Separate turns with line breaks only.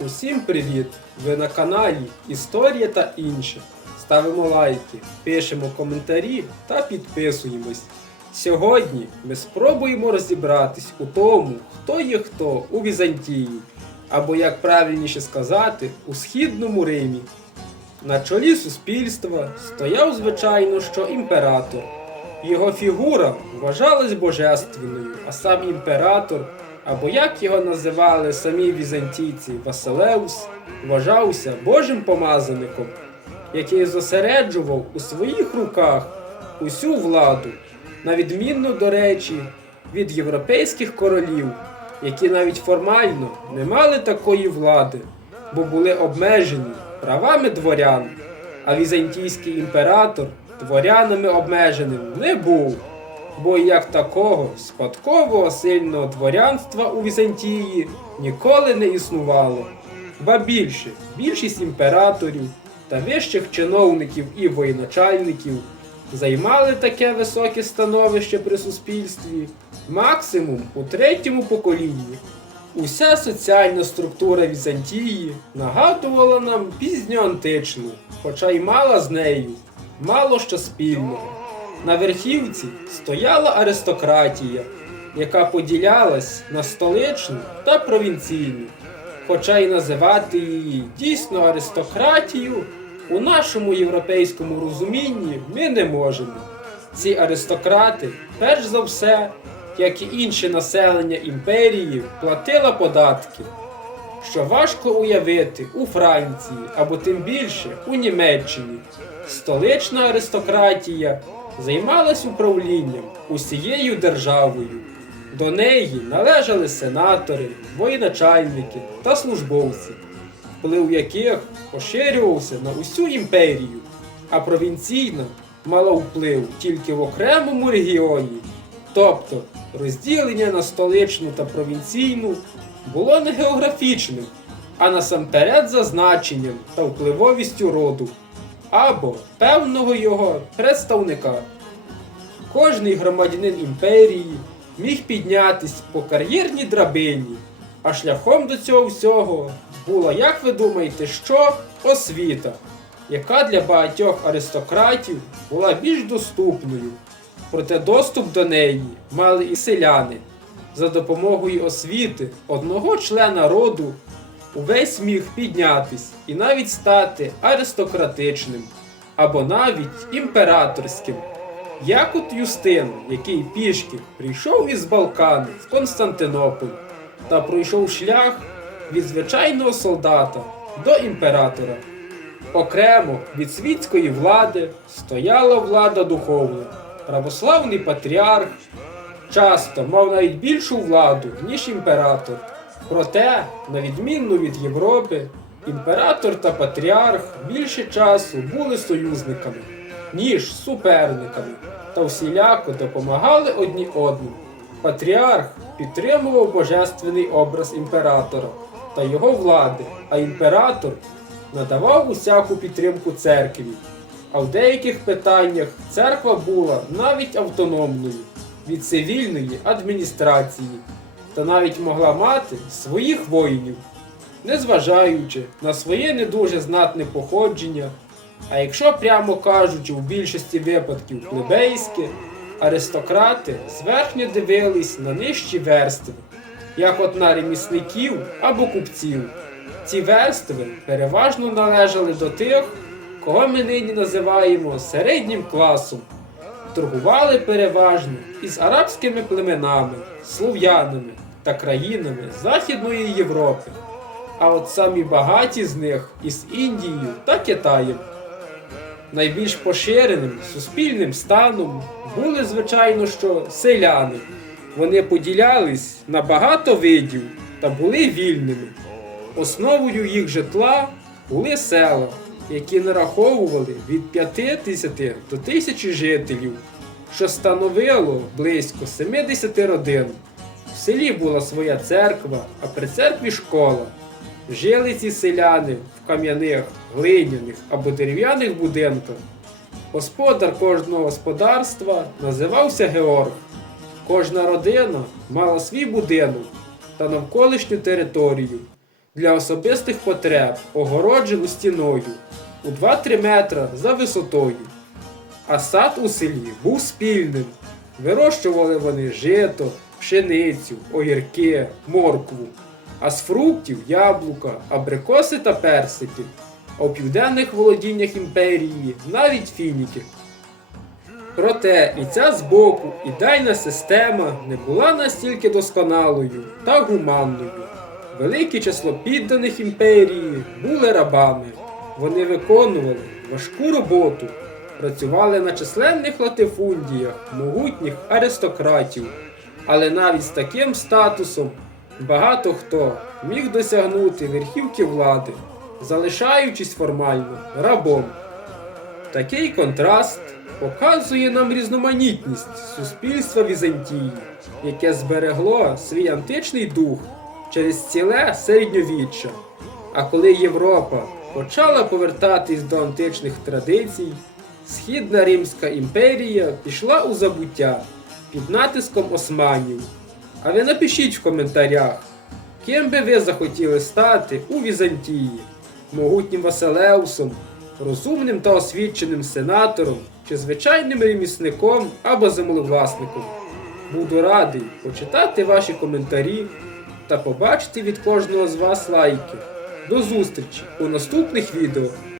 Усім привіт! Ви на каналі Історія та інше. Ставимо лайки, пишемо коментарі та підписуємось. Сьогодні ми спробуємо розібратись у тому, хто є хто у Візантії, або як правильніше сказати, у східному Римі. На чолі суспільства стояв, звичайно, що імператор. Його фігура вважалась божественною, а сам імператор, або як його називали самі візантійці? Василеус, вважався Божим помазаником, який зосереджував у своїх руках усю владу, на відмінно, до речі, від європейських королів, які навіть формально не мали такої влади, бо були обмежені правами дворян, а візантійський імператор дворянами обмеженим не був, бо як такого спадкового сильного дворянства у Візантії ніколи не існувало. Ба більше, більшість імператорів та вищих чиновників і воєначальників займали таке високе становище при суспільстві максимум у третьому поколінні. Уся соціальна структура Візантії нагадувала нам пізньоантичну, хоча й мала з нею мало що спільного. На верхівці стояла аристократія, яка поділялась на столичну та провінційну, хоча й називати її дійсно аристократію у нашому європейському розумінні ми не можемо. Ці аристократи, перш за все, як і інше населення імперії, платила податки, що важко уявити у Франції або тим більше у Німеччині. Столична аристократія займалась управлінням усією державою. До неї належали сенатори, воєначальники та службовці, вплив яких поширювався на усю імперію, а провінційна мала вплив тільки в окремому регіоні. Тобто розділення на столичну та провінційну було не географічним, а насамперед за значенням та впливовістю роду або певного його представника. Кожний громадянин імперії міг піднятись по кар'єрній драбині, а шляхом до цього всього була, як ви думаєте, що освіта, яка для багатьох аристократів була більш доступною. Проте доступ до неї мали і селяни. За допомогою освіти одного члена роду увесь міг піднятись і навіть стати аристократичним або навіть імператорським. Як от Юстин, який пішки прийшов із Балкану в Константинополь та пройшов шлях від звичайного солдата до імператора. Окремо від світської влади стояла влада духовна. Православний патріарх часто мав навіть більшу владу, ніж імператор. Проте, на відміну від Європи, імператор та патріарх більше часу були союзниками, ніж суперниками, та всіляко допомагали одні одним. Патріарх підтримував божественний образ імператора та його влади, а імператор надавав усяку підтримку церкві. А в деяких питаннях церква була навіть автономною від цивільної адміністрації та навіть могла мати своїх воїнів, незважаючи на своє не дуже знатне походження, а якщо прямо кажучи, в більшості випадків плебейське, аристократи зверхньо дивились на нижчі верстви, як от на ремісників або купців. Ці верстви переважно належали до тих, кого ми нині називаємо середнім класом. Торгували переважно із арабськими племенами, слов'янами та країнами Західної Європи, а от самі багаті з них із Індією та Китаєм. Найбільш поширеним суспільним станом були, звичайно, що селяни. Вони поділялись на багато видів та були вільними. Основою їх житла були села, які нараховували від 5 тисяч до тисячі жителів, що становило близько 70 родин. В селі була своя церква, а при церкві школа. Жили ці селяни в кам'яних, глиняних або дерев'яних будинках. Господар кожного господарства називався Георг. Кожна родина мала свій будинок та навколишню територію. для особистих потреб, огороджену стіною у 2-3 метра за висотою. А сад у селі був спільним. Вирощували вони жито, пшеницю, огірки, моркву, а з фруктів яблука, абрикоси та персики. А у південних володіннях імперії навіть фініки. Проте і ця збоку ідейна система не була настільки досконалою та гуманною. Велике число підданих імперії були рабами. Вони виконували важку роботу, працювали на численних латифундіях могутніх аристократів. Але навіть з таким статусом багато хто міг досягнути верхівки влади, залишаючись формально рабом. Такий контраст показує нам різноманітність суспільства Візантії, яке зберегло свій античний дух через ціле середньовіччя. А коли Європа почала повертатись до античних традицій, Східна Римська імперія пішла у забуття під натиском османів. А ви напишіть в коментарях, ким би ви захотіли стати у Візантії, могутнім Василеусом, розумним та освіченим сенатором чи звичайним ремісником або землевласником. Буду радий почитати ваші коментарі та побачити від кожного з вас лайки. До зустрічі у наступних відео.